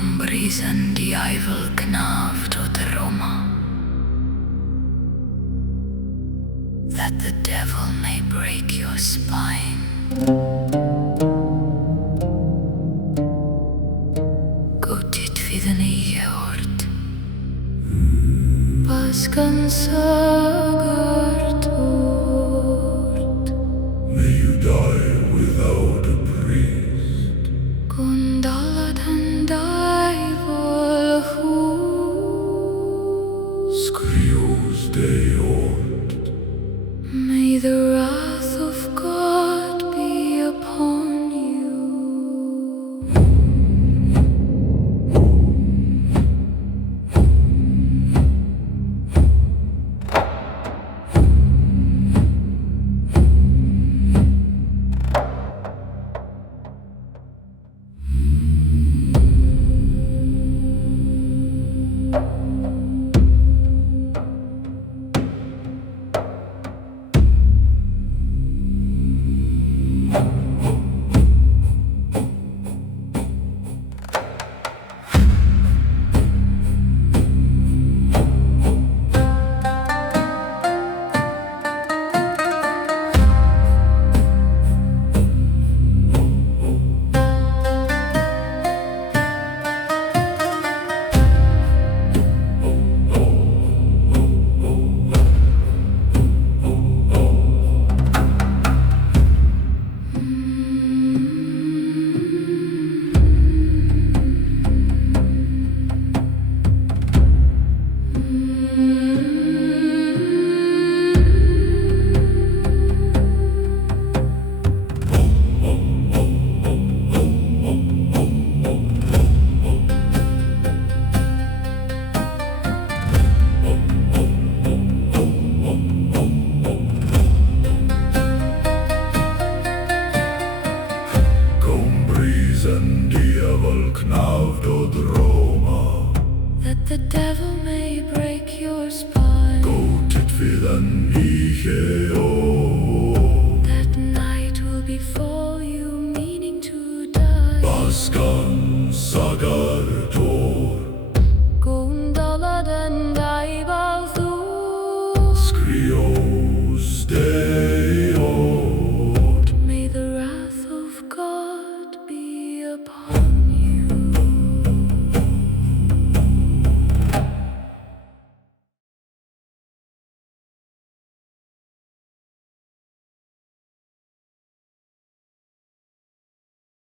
mbrise diabhal cnámh dhroma, that the devil may break your spine. Dtitfidh an oíche ort, pascan sagart ort. May you die without a priest. Ndalladh diabhal Scrios day ort. May the wrath of God be upon you. Diabhal cnámh dhroma, that the devil may break your spine. dtitfidh an oíche